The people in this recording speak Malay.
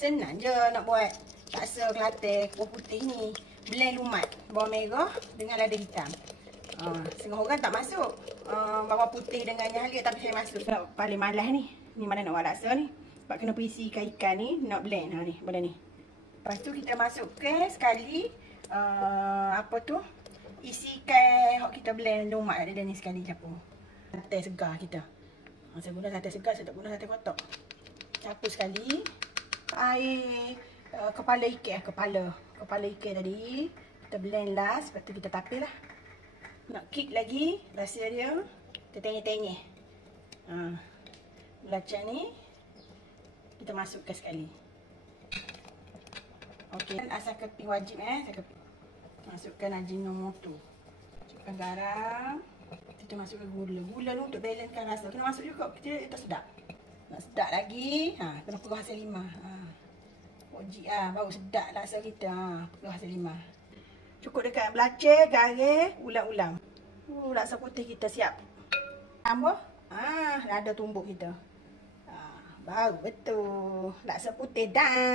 Senang je nak buat laksa Kelantan kuah putih ni. Blend lumat bawang merah dengan lada hitam. Setengah orang tak masuk bawang putih dengan yang halia, tapi saya masuk. Paling malas ni. Ni mana nak buat laksa ni. Sebab kena perisi ikan-ikan ni nak blend. Ni benda ni. Lepas tu kita masukkan sekali isikan hok kita blend lumat ada ni sekali campur. Santai segar kita. Saya guna santai segar, saya tak guna santai kotak. Campur sekali air kepala ikan tadi kita blend last. Lepas tu kita tapis lah. Nak kick lagi rasa dia, kita tenyeh-tenyeh. Belacan ni kita masukkan sekali. Okey, asam keping wajib asam keping. Masukkan Ajinomoto. Masukkan garam. Kita masukkan gula. Gula ni untuk balancekan rasa. Kena masuk juga, kita tak sedap. Nak sedap lagi, kena perah hasil lima. Wajib baru sedap laksa kita. Perah hasil lima. Cukup dekat belacan, garam, ulam-ulam. Laksa putih kita siap. Tambah, lada tumbuk kita. Baru betul. Laksa putih dah.